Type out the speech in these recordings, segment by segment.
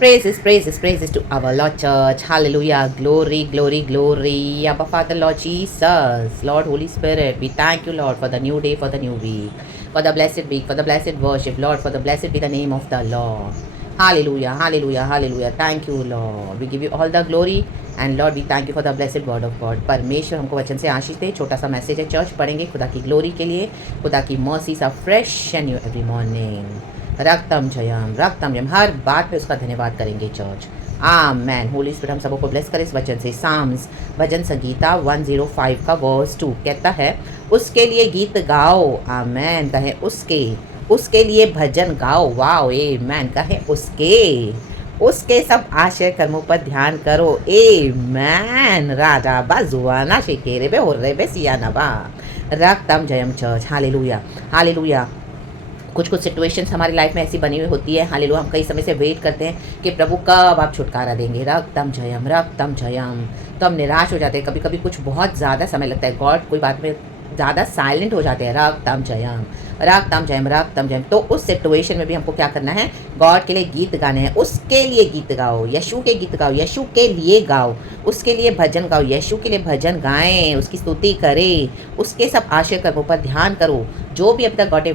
Praises to our Lord Church. Hallelujah. Glory, glory, glory. Abba Father, Lord Jesus, Lord Holy Spirit, we thank you, Lord, for the new day, for the new week, for the blessed worship, Lord, for the blessed be the name of the Lord. Hallelujah, hallelujah, hallelujah. Thank you, Lord. We give you all the glory and Lord we thank you for the blessed word of God. परमेश्वर हमको वचन से आशीष दे। छोटा सा message है church, पढ़ेंगे खुदा की ग्लोरी के लिए। खुदा की mercies are fresh and new every morning. रक्तम जयम, हर बात पे उसका धन्यवाद करेंगे चर्च। आमेन। होली स्पिरिट हम सबको ब्लेस करे इस वचन से। साम्स भजन संगीता 105 का वर्स 2 कहता है, उसके लिए गीत गाओ। आमेन। कहे उसके लिए भजन गाओ। वाओ आमेन। कहे उसके सब आशय कर्मों पर ध्यान करो। आमेन। राजा बाजुआना शिकेरे बे हो रे बे सियाना बा। रक्तम जयम चर्च। Hallelujah, hallelujah. कुछ सिचुएशंस हमारी लाइफ में ऐसी बनी हुई होती है। हालेलुया। हम कई समय से वेट करते हैं कि प्रभु कब आप छुटकारा देंगे। रक्तम जयम। तो हम निराश हो जाते हैं। कभी कभी कुछ बहुत ज़्यादा समय लगता है। गॉड कोई बात में ज़्यादा साइलेंट हो जाते हैं। रक्तम जयम। तो उस सिचुएशन में भी हमको क्या करना है? गॉड के लिए गीत गाने हैं। उसके लिए गीत गाओ, यीशु के गीत गाओ, यीशु के लिए गाओ, उसके लिए भजन गाओ, यीशु के लिए भजन गाएं, उसकी स्तुति करें, उसके सब आशय कर्मों पर ध्यान करो। जो भी अब तक गॉड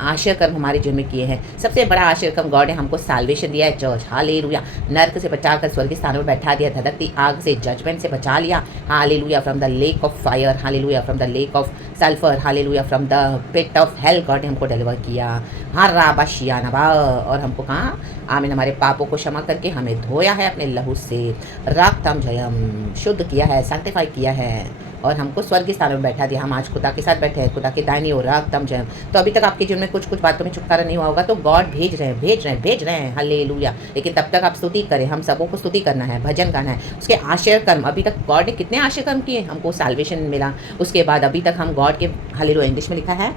आशय कर्म हमारे जीवन में किए हैं। सबसे बड़ा आशय कर्म गॉड ने हमको साल्वेशन दिया है चर्च। हालेलुया। नर्क से बचाकर स्वर्ग के स्थानों में बैठा दिया। धधकती आग से, जजमेंट से बचा लिया। Hallelujah. From the lake of fire. Hallelujah. From the lake of sulphur. Hallelujah. From the pit of hell God ने हमको डिलीवर किया। हर राबा शियानबा। और हमको कहा आमीन, हमारे पापों को क्षमा करके हमें धोया है अपने लहू से। रक्तम जयम, शुद्ध किया है, सैंक्टिफाई किया है और हमको स्वर्ग के स्थान में बैठा दिया। हम आज खुदा के साथ बैठे हैं, खुदा के दाहिनी ओर। रक्तम जयम। तो अभी तक आपके जीवन में कुछ बातों में छुटकारा नहीं हुआ होगा तो गॉड भेज रहे हैं। हालेलुया। लेकिन तब तक आप स्तुति करें। हम सबों को स्तुति करना है, भजन गाना है। उसके आशय कर्म, अभी तक गॉड ने कितने आशय कर्म किए? हमको साल्वेशन मिला। उसके बाद अभी तक हम गॉड के, हालेलुया, इंग्लिश में लिखा है,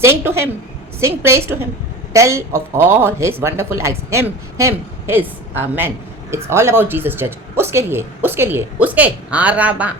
sing to him, sing praise to him, tell of all his wonderful acts, him his. Amen. It's all about Jesus church. उसके लिए उसके हाराबा।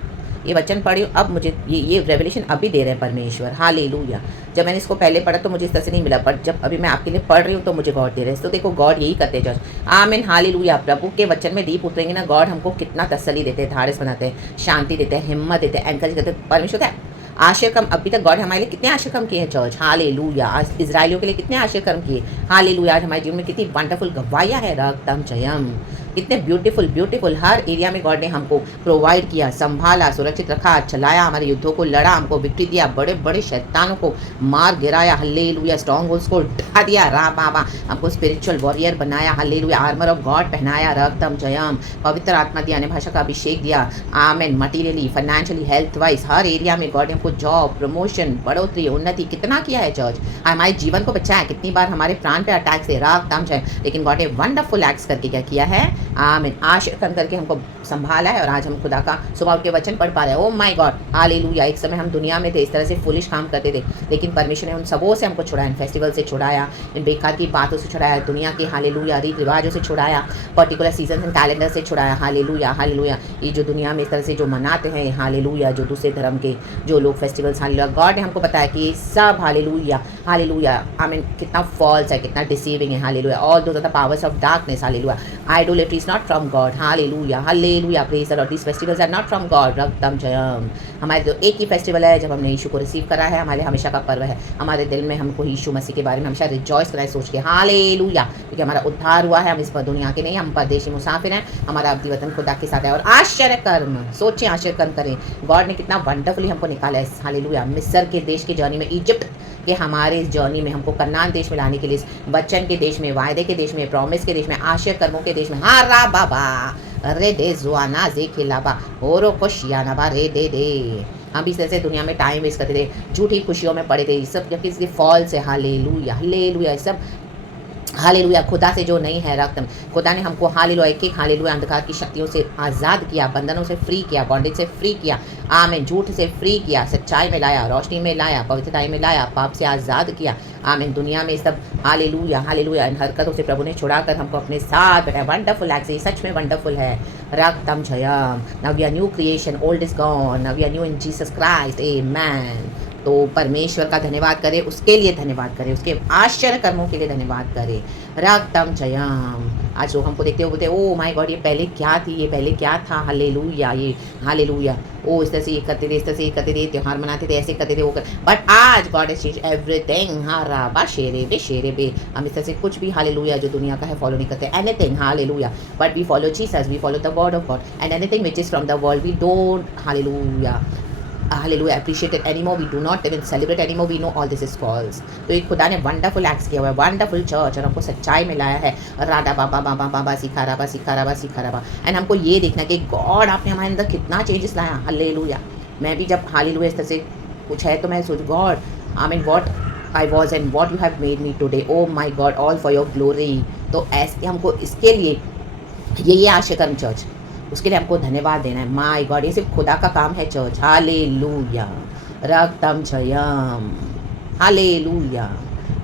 ये वचन पढ़ी। अब मुझे ये रेवलेशन अभी दे रहे हैं परमेश्वर। हालेलुया। जब मैंने इसको पहले पढ़ा तो मुझे इस तरह से नहीं मिला, पर जब अभी मैं आपके लिए पढ़ रही हूँ तो मुझे गॉड दे रहे हैं। तो देखो गॉड यही करते हैं जस्ट। आमीन। हालेलुया। प्रभु के वचन में डीप उतरेंगे ना, गॉड हमको कितना तसल्ली देते हैं, धारस बनाते हैं, शांति देते हैं, हिम्मत देते हैं, एनकरेज करते हैं। परमेश्वर का आशय कर्म, अभी तक गॉड हमारे लिए कितने आशय कर्म किए हैं चर्च। हालेलुया। आज इजराइलियों के लिए कितने आशय कर्म किए। हालेलुया। आज हमारे जीवन में कितनी वंडरफुल गवाहियाँ है। रक्तम जयम। कितने ब्यूटीफुल हर एरिया में गॉड ने हमको प्रोवाइड किया, संभाला, सुरक्षित रखा, चलाया, हमारे युद्धों को लड़ा, हमको विक्ट्री दिया, बड़े बड़े शैतानों को मार गिराया। हालेलुया। स्ट्रॉन्ग होल्ड्स को ढा दिया। रा बाबा। हमको स्पिरिचुअल वॉरियर बनाया। हालेलुया। आर्मर ऑफ गॉड पहनाया। रक्तम जयम। पवित्र आत्मा दिया, अन्य भाषा का अभिषेक दिया। आमेन। मटीरियली, फाइनेंशियली, हेल्थ वाइज हर एरिया में गॉड ने हमको जॉब, प्रमोशन, बढ़ोतरी, उन्नति कितना किया है चर्च। हमारे जीवन को बचाया। कितनी बार हमारे प्राण पे अटैक से रक्तम जयम, लेकिन गॉड ने वंडरफुल एक्ट्स करके क्या किया है। आमीन। आशय कर्म करके हमको संभाला है और आज हम खुदा का सुबह के वचन पढ़ पा रहे हैं। Oh my God. हालेलुया। एक समय हम दुनिया में थे, इस तरह से फुलिश काम करते थे, लेकिन परमेश्वर ने उन सबों से हमको छुड़ाया। इन फेस्टिवल से छुड़ाया, इन बेकार की बातों से छुड़ाया, दुनिया के हालेलुया रीति रिवाजों से छुड़ाया, पर्टिकुलर सीजन एंड कैलेंडर से छुड़ाया। Hallelujah, hallelujah. ये जो दुनिया में इस तरह से जो मनाते हैं, हालेलुया, जो दूसरे धर्म के जो लोग फेस्टिवल्स, हालेलुया, गॉड ने हमको बताया कि ये सब हालेलुया, हालेलुया, आमीन, कितना फॉल्स है, कितना डिसीविंग है। Hallelujah. All those are the powers of darkness. Hallelujah. Idolatry is not from God. Hallelujah, hallelujah. Praise the Lord. This festivals are not from God. रक्तम जयम। हमारे तो एक ही फेस्टिवल है जब हमने यीशु को रिसीव करा है। हमारे हमेशा का पर्व है। हमारे दिल में हमको यीशु मसीह के बारे में हमेशा रिजॉइस कराए सोच के। हालेलुया। क्योंकि हमारा उद्धार हुआ है। हम इस पर दुनिया के नहीं, हम परदेशी मुसाफिर हैं। हमारा अब्दी वतन खुदा के साथ है। और आश्चर्य कर्म, सोचें आश्चर्य कर्म करें। गॉड ने कितना वंडरफुली हमको निकाला है। हालेलुया। मिस्र के देश की जर्नी में, इजिप्ट के हमारे इस जर्नी में हमको कनान देश में लाने के लिए, वचन के देश में, वायदे के देश में, प्रॉमिस के देश में, आशय कर्मों के देश में। हारा बाबा रे दे जुआना जे खिलाबा होरो खुशियाना बा रे दे। हम इस तरह से दुनिया में टाइम वेस्ट करते थे, झूठी खुशियों में पड़े थे। ये सब जबकि इसकी फॉल्स है। Hallelujah, hallelujah. सब हालेलुया खुदा से जो नहीं है। रक्त खुदा ने हमको हालेलुया एक हालेलुया अंधकार की शक्तियों से आज़ाद किया, बंधनों से फ्री किया, बॉन्डेज से फ्री किया। आमीन। झूठ से फ्री किया, सच्चाई में लाया, रोशनी में लाया, पवित्रताई में लाया, पाप से आज़ाद किया। आमीन। दुनिया में सब हालेलुया, हालेलुया, इन हरकतों से प्रभु ने छुड़ाकर हमको अपने साथ बैठाया। वंडरफुल एक्ट, ये सच में वंडरफुल है। रक्तम जयम। Now we are new creation, old is gone, now we are new in Jesus Christ. Amen. तो परमेश्वर का धन्यवाद करें, उसके लिए धन्यवाद करें, उसके आश्चर्य कर्मों के लिए धन्यवाद करें। रक्तम जयम। आज लोग हमको देखते हुए बोलते हैं ओ माय गॉड ये पहले क्या थी, ये पहले क्या था, हालेलुया, ये हालेलुया, ओ इस तरह से ये करते थे, इस तरह से ये करते थे, त्यौहार मनाते थे, ऐसे करते थे, वो कर, बट आज गॉड हैज चेंज एवरीथिंग। हारा बा शेरे बे, हम इस तरह से कुछ भी हालेलुया जो दुनिया का है फॉलो नहीं करते, anything hallelujah, but we follow Jesus, we follow the word of God, and anything which is from the world we don't hallelujah hallelujah appreciate it anymore, we do not even celebrate anymore, we know all this is false। तो एक खुदा ने wonderful acts किया हुआ है, wonderful church, और हमको सच्चाई में लाया है। राधा बाबा बाबा बाबा सिखा रहा एंड हमको ये देखना कि गॉड आपने हमारे अंदर कितना चेंजेस लाया। हालेलुया। मैं भी जब हालेलुया इस तरह से कुछ है तो मैं सोच God I mean what I was and what you have made me today, oh my God, all for your glory. तो ऐसे हमको इसके लिए ये आशय कर्म चर्च, उसके लिए हमको धन्यवाद देना है। माय गॉड, ये सिर्फ खुदा का काम है चर्च। हालेलुया। रक्तम जयम। Hallelujah.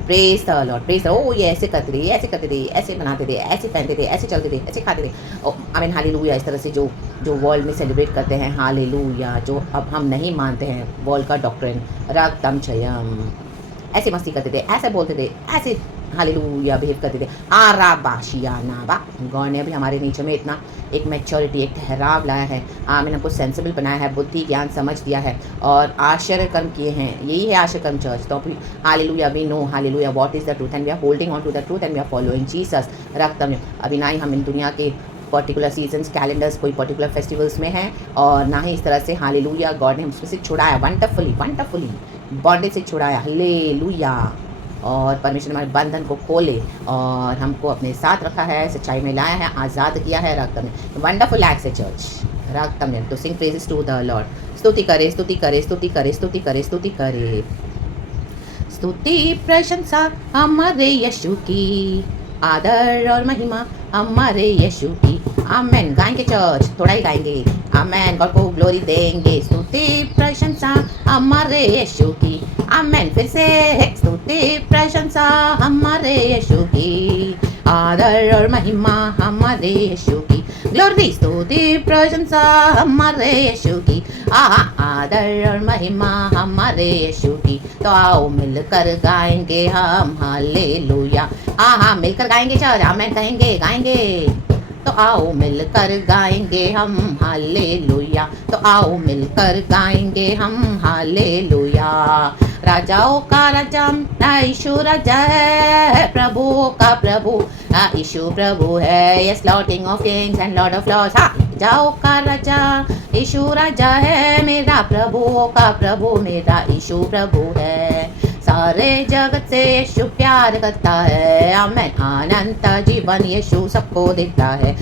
Praise the Lord, praise the. ओ ये ऐसे करते थे, ये ऐसे करते थे, ऐसे बनाते थे, ऐसे पहनते थे, ऐसे चलते थे, ऐसे खाते थे। I mean hallelujah. इस तरह से जो जो वर्ल्ड में सेलिब्रेट करते हैं, हालेलुया, जो अब हम नहीं मानते हैं वर्ल्ड का डॉक्ट्रिन। रक्तम जयम। ऐसे मस्ती करते थे, ऐसे बोलते थे, ऐसे हालेलुया बिहेव करते थे। आराबाशियानाबा। गॉड ने भी हमारे नीचे में इतना एक मैच्योरिटी, एक ठहराव लाया है। आमीन। हमको सेंसिबल बनाया है, बुद्धि ज्ञान समझ दिया है और आश्चर्य कर्म किए हैं। यही है आश्चर्य कर्म चर्च। तो अभी hallelujah we know hallelujah what is the truth and we are holding on to the truth and we are following Jesus. रक्तम। अभी ना ही हम इन दुनिया के पर्टिकुलर सीजन्स कैलेंडर्स कोई पर्टिकुलर फेस्टिवल्स में हैं और ना ही इस तरह से हालेलुया गॉड ने हमसे छुड़ाया वंडरफुली बॉन्डेज से छुड़ाया। हालेलुया। और परमेश्वर हमारे बंधन को खोले और हमको अपने साथ रखा है, सच्चाई में लाया है, आज़ाद किया है। रक्तम ने वंडरफुल एक्ट है चर्च। रक्तम ने तो सिंग प्रेजेस टू द लॉर्ड। स्तुति करे स्तुति करे स्तुति करे स्तुति करे स्तुति करे। स्तुति प्रशंसा हमारे यीशु की, आदर और महिमा हमारे यीशु की। आमेन। गाएंगे चर्च, थोड़ा ही गाएंगे। आमेन। गॉड को ग्लोरी देंगे। स्तुति प्रशंसा हमारे यीशु की। आमेन। फिर से स्तुति प्रशंसा हमारे यीशु की, आदर और महिमा हमारे यीशु की। ग्लोरी। स्तुति प्रशंसा हमारे यीशु की, आदर और महिमा हमारे यीशु की। तो आओ मिलकर गाएंगे हम हालेलुया। मिलकर गाएंगे चर्च। आमेन गाएंगे। तो आओ मिलकर गाएंगे हम हालेलुया। तो आओ मिलकर गाएंगे हम हालेलुया। राजाओं का राजा यीशु राजा है, प्रभुओं का प्रभु यीशु प्रभु है। Yes Lord King of Kings and Lord of Lords. राजाओं का राजा यीशु राजा है, मेरा प्रभुओं का प्रभु मेरा यीशु प्रभु है। सारे जगत से यीशु प्यार करता है। आमेन। अनंत जीवन यीशु सबको देता है।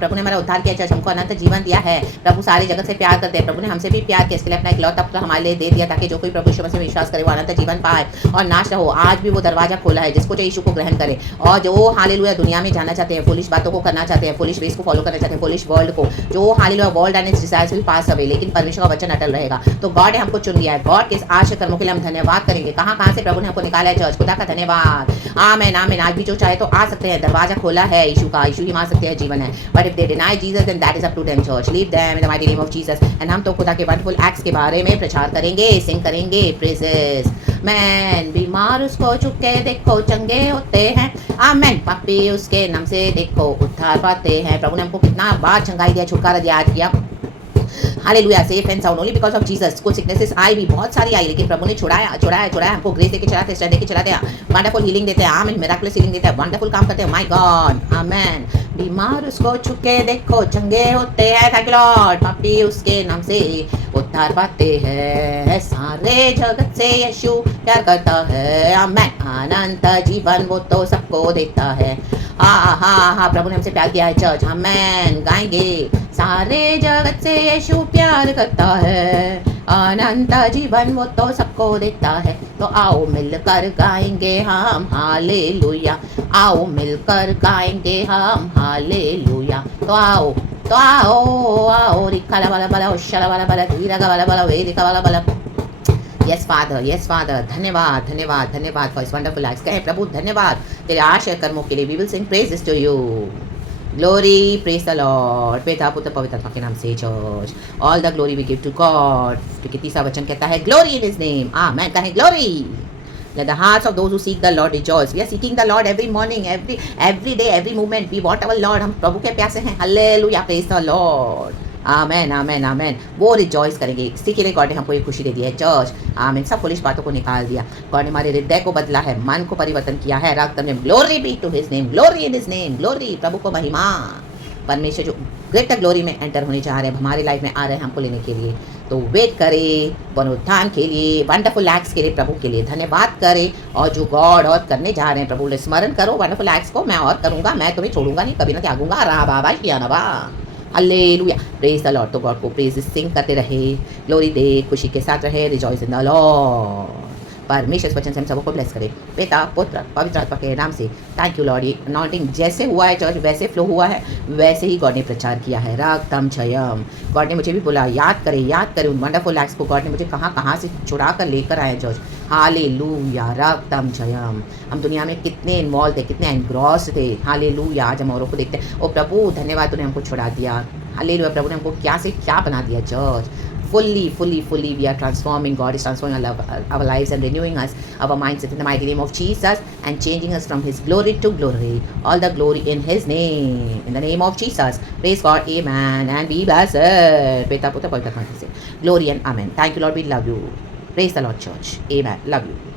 प्रभु ने हमारा उद्धार किया, चर्च हमको अनंत जीवन दिया है। प्रभु सारे जगत से प्यार करते हैं। प्रभु ने हमसे भी प्यार किया, इसके लिए अपना इकलौता पुत्र हमारे लिए दे दिया ताकि जो कोई प्रभु यीशु मसीह में विश्वास करे वो अनंत जीवन पाए और नाश न हो। आज भी वो दरवाजा खोला है जिसको चाहिए यीशु को ग्रहण करे। और जो हालेलुया दुनिया में जाना चाहते हैं, फुलिश बातों को करना चाहते हैं, फुलिश वेस को फॉलो करना चाहते हैं, फुलिश वर्ल्ड को, जो hallelujah world and it's desires will pass away, लेकिन परमेश्वर का वचन अटल रहेगा। तो गॉड ने हमको चुन लिया है। गॉड के आशय कर्मों के लिए हम धन्यवाद करेंगे। कहाँ से प्रभु ने हमको निकाला है चर्च। खुदा का धन्यवाद। आमेन आमेन। आज भी जो चाहे तो आ सकते हैं, दरवाजा खोला है यीशु का, यीशु ही मान सकते हैं, जीवन है। But if they deny Jesus then that is up to them church. Leave them in the mighty name of Jesus. And हम तो खुदा के वंडरफुल एक्ट्स के बारे में प्रचार करेंगे, सिंग करेंगे प्रेजेस। मैन बीमार उसको चुके देखो चंगे होते हैं। आमेन। पापी उसके नाम से देखो उद्धार पाते हैं। प्रभु ने हमको कितना बार चंगाई दिया, छुटकारा दिया, आज किया। Hallelujah. Safe and sound only because of Jesus. कुछ सिकनेसेस आई भी, बहुत सारी आई, लेकिन प्रभु ने छुड़ाया हमको। ग्रेस देके चलाते, स्ट्रेंथ देके चलाते हैं, वंडरफुल हीलिंग देते हैं। आमेन। मिराकुलस हीलिंग देते हैं, वंडरफुल काम करते हैं। My God. आमेन। बीमार उसको छुके देखो चंगे होते हैं। Thank you Lord. पापी उसके नाम से उद्धार पाते हैं। सारे जगत से यीशु प्यार करता है। आमेन। अनंत जीवन वो तो सबको देता है। प्रभु ने हमसे प्यार किया है चर्च। आमेन। गाएंगे। सारे जगत से यीशु प्यार करता है, अनंत जीवन वो तो सबको देता है। तो आओ मिलकर गाएंगे हम हालेलुया। आओ मिलकर गाएंगे हम हालेलुया। तो आओ रिक्का वाला बला, उशला वाला बला, धीरा वाला बला, वेदिका वाला बला। Yes Father. धन्यवाद फॉर इस वंडरफुल एक्ट्स। कहें प्रभु धन्यवाद तेरे आशय कर्मों के लिए। We will sing praises to you. Glory, praise the Lord. पिता पुत्र पवित्र आत्मा के नाम से church. All the glory we give to God. क्योंकि तीसरा वचन कहता है glory in His name. Amen. कहें glory. Let the hearts of those who seek the Lord rejoice. We are seeking the Lord every morning, every day, every moment. We want our Lord. हम प्रभु के प्यासे हैं. Hallelujah. Praise the Lord. आमेन आमेन आमेन. वो rejoice करेंगे. इसी के लिए God ने हमको ये खुशी दे दी है चर्च. आमेन. सब पुलिस बातों को निकाल दिया. गॉड ने हमारे हृदय को बदला है, मन को परिवर्तन किया है. रक्त ने glory be to his name, glory in his name, glory. प्रभु को महिमा. परमेश्वर जो ग्रेटर ग्लोरी में एंटर होने जा रहे हैं, हमारी लाइफ में आ रहे हैं हमको लेने के लिए. तो वेट करें पुनरुत्थान के लिए, वंडरफुल एक्ट्स के लिए, प्रभु के लिए धन्यवाद करें. और जो गॉड और करने जा रहे हैं प्रभु स्मरण करो वंडरफुल एक्ट्स को. मैं और करूँगा, मैं तुम्हें छोड़ूंगा नहीं, कभी ना त्यागूंगा. रा बाबा किया नबा. हालेलुया. Praise the Lord. तो गॉड को प्रेज सिंग करते रहे, ग्लोरी दे, खुशी के साथ रहे. Rejoice in the Lord. परमेश्वर वचन से हम सबको ब्लेस करे पिता पुत्र पवित्र आत्मा के नाम से. Thank you Lord. ये अनॉइंटिंग जैसे हुआ है चर्च, वैसे फ्लो हुआ है, वैसे ही गॉड ने प्रचार किया है. रागतम छयम. गॉड ने मुझे भी बोला याद करे उन वंडरफुल एक्ट्स को. गॉड ने मुझे कहाँ से छुड़ा कर लेकर आए चर्च. हालेलुया. रागतम छयम. हम दुनिया में कितने इन्वॉल्व थे, कितने एनग्रॉस थे. हालेलुया. आज हम औरों को देखते हैं, ओ प्रभु धन्यवाद तूने हमको छुड़ा दिया. हालेलुया. प्रभु ने हमको क्या से क्या बना दिया church. Fully, we are transforming. God is transforming our lives and renewing us, our mindset in the mighty name of Jesus, and changing us from His glory to glory. All the glory in His name. In the name of Jesus. Praise God. Amen. And be blessed. Peta Putra Pavitra Glory and Amen. Thank you, Lord. We love you. Praise the Lord, church. Amen. Love you.